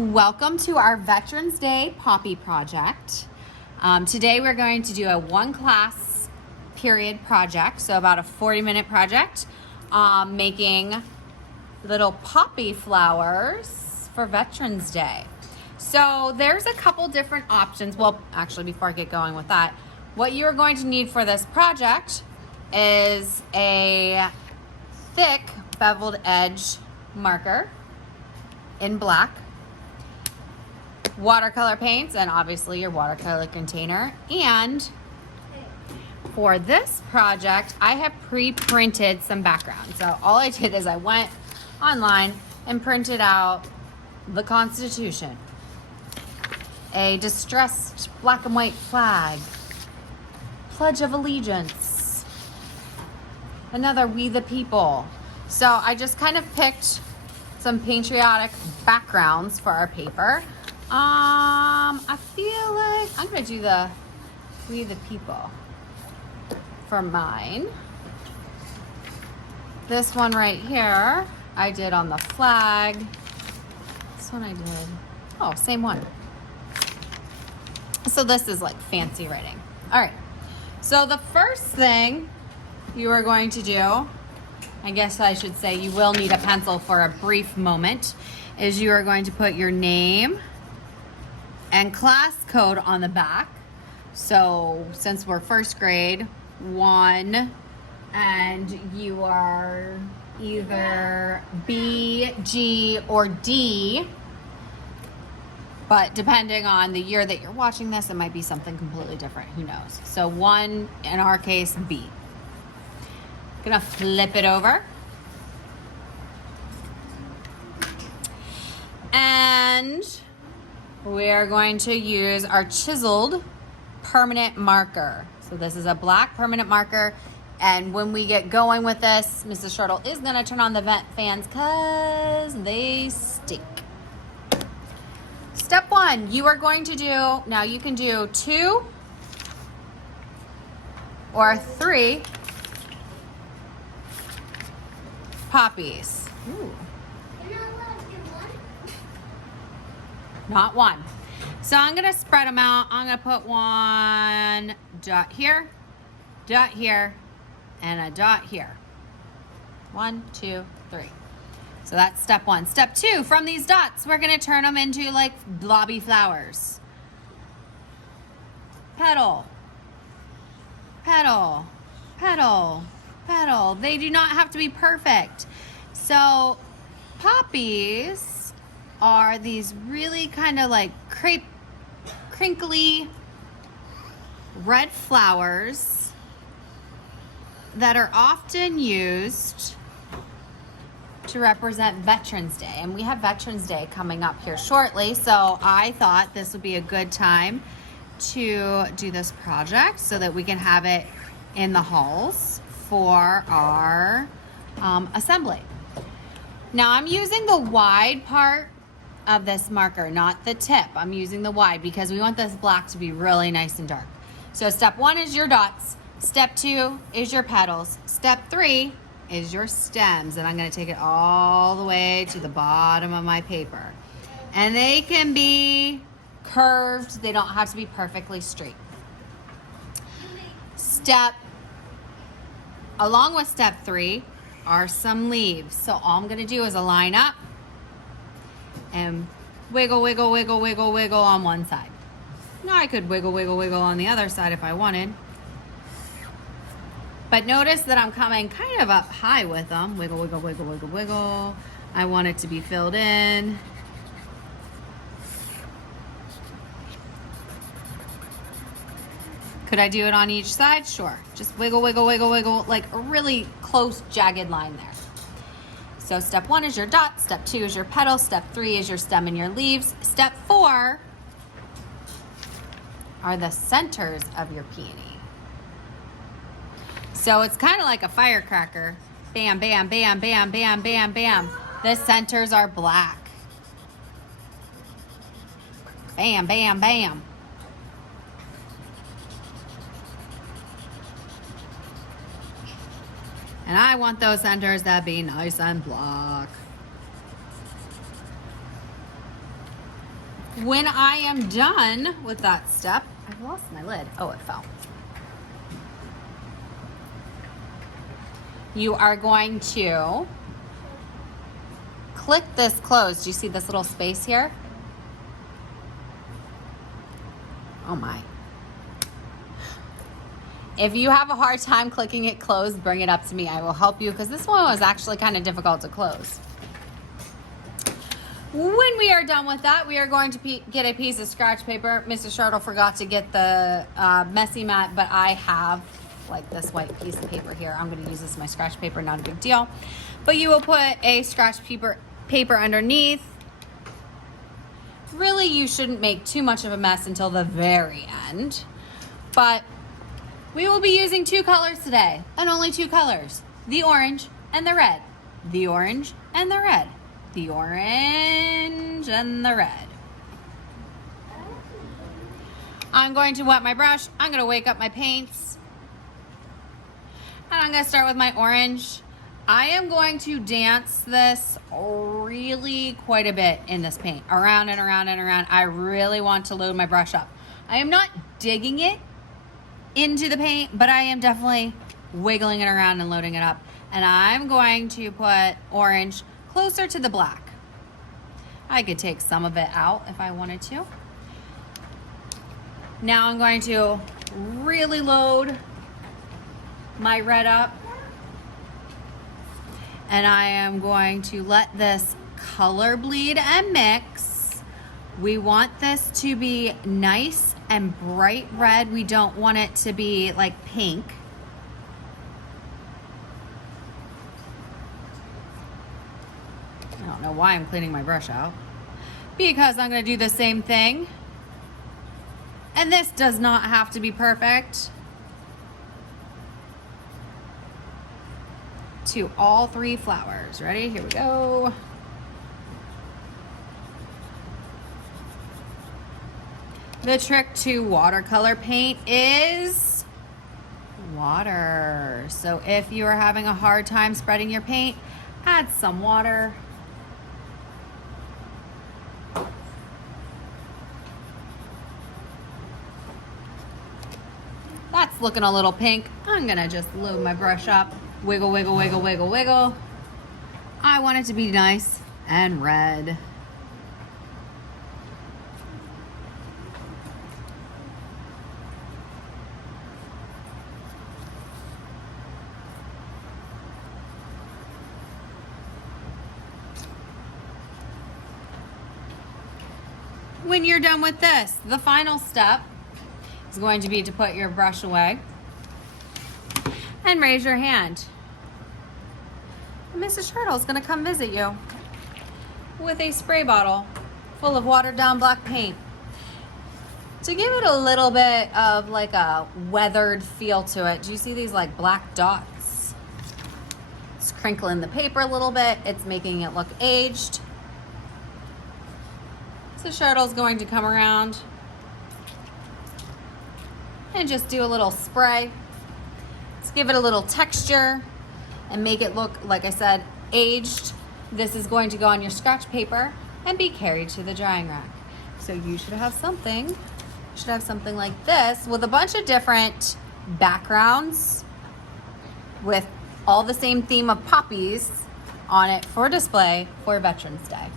Welcome to our Veterans Day Poppy project. Today we're going to do a one class period project, so about a 40-minute project, making little poppy flowers for Veterans Day. So there's a couple different options. Well, actually, before I get going with that, what you're going to need for this project is a thick beveled edge marker in black, watercolor paints, and obviously your watercolor container. And for this project, I have pre-printed some backgrounds. So all I did is I went online and printed out the Constitution, a distressed black and white flag, Pledge of Allegiance, another We the People. So I just kind of picked some patriotic backgrounds for our paper. I feel like I'm gonna do the We the People for mine. This one right here, I did on the flag. This one I did, oh, same one. So this is like fancy writing. All right, so the first thing you are going to do, I guess I should say you will need a pencil for a brief moment, is you are going to put your name and class code on the back. So since we're first grade, 1, and you are either B, G, or D, but depending on the year that you're watching this, it might be something completely different, who knows. So 1, in our case, B. Gonna flip it over. And we are going to use our chiseled permanent marker. So this is a black permanent marker. And when we get going with this, Mrs. Shortle is gonna turn on the vent fans because they stink. Step 1, you are going to do, now you can do 2 or 3 poppies. Ooh. Not 1. So I'm gonna spread them out. I'm gonna put 1 dot here, and a dot here. 1, 2, 3. So that's step 1. Step 2, from these dots, we're gonna turn them into like blobby flowers. Petal, petal, petal, petal. They do not have to be perfect. So poppies are these really kind of like crinkly red flowers that are often used to represent Veterans Day. And we have Veterans Day coming up here shortly, so I thought this would be a good time to do this project so that we can have it in the halls for our assembly. Now I'm using the wide part of this marker, not the tip. I'm using the wide because we want this black to be really nice and dark. So step 1 is your dots. Step 2 is your petals. Step 3 is your stems. And I'm gonna take it all the way to the bottom of my paper. And they can be curved. They don't have to be perfectly straight. Along with step 3 are some leaves. So all I'm gonna do is align up and wiggle, wiggle, wiggle, wiggle, wiggle on one side. Now I could wiggle, wiggle, wiggle on the other side if I wanted. But notice that I'm coming kind of up high with them. Wiggle, wiggle, wiggle, wiggle, wiggle. I want it to be filled in. Could I do it on each side? Sure. Just wiggle, wiggle, wiggle, wiggle, like a really close jagged line there. So step 1 is your dot, step 2 is your petal, step 3 is your stem and your leaves. Step 4 are the centers of your peony. So it's kind of like a firecracker. Bam, bam, bam, bam, bam, bam, bam. The centers are black. Bam, bam, bam. And I want those centers to be nice and black. When I am done with that step, I've lost my lid. Oh, it fell. You are going to click this closed. Do you see this little space here? Oh my. If you have a hard time clicking it closed, bring it up to me. I will help you because this one was actually kind of difficult to close. When we are done with that, we are going to get a piece of scratch paper. Mr. Shartle forgot to get the messy mat, but I have like this white piece of paper here. I'm going to use this as my scratch paper, not a big deal. But you will put a scratch paper underneath. Really, you shouldn't make too much of a mess until the very end. But we will be using 2 colors today, and only 2 colors. The orange and the red. The orange and the red. The orange and the red. I'm going to wet my brush. I'm going to wake up my paints. And I'm going to start with my orange. I am going to dance this really quite a bit in this paint. Around and around and around. I really want to load my brush up. I am not digging it into the paint, but I am definitely wiggling it around and loading it up. And I'm going to put orange closer to the black. I could take some of it out if I wanted to. Now I'm going to really load my red up. And I am going to let this color bleed and mix. We want this to be nice and bright red. We don't want it to be like pink. I don't know why I'm cleaning my brush out. Because I'm going to do the same thing. And this does not have to be perfect. To all 3 flowers. Ready? Here we go. The trick to watercolor paint is water. So if you are having a hard time spreading your paint, add some water. That's looking a little pink. I'm gonna just load my brush up. Wiggle, wiggle, wiggle, wiggle, wiggle. I want it to be nice and red. When you're done with this, the final step is going to be to put your brush away and raise your hand. And Mrs. Turtle is going to come visit you with a spray bottle full of watered down black paint to give it a little bit of like a weathered feel to it. Do you see these like black dots? It's crinkling the paper a little bit. It's making it look aged. So Shartle's going to come around and just do a little spray. Let's give it a little texture and make it look, like I said, aged. This is going to go on your scratch paper and be carried to the drying rack. So you should have something like this with a bunch of different backgrounds with all the same theme of poppies on it for display for Veterans Day.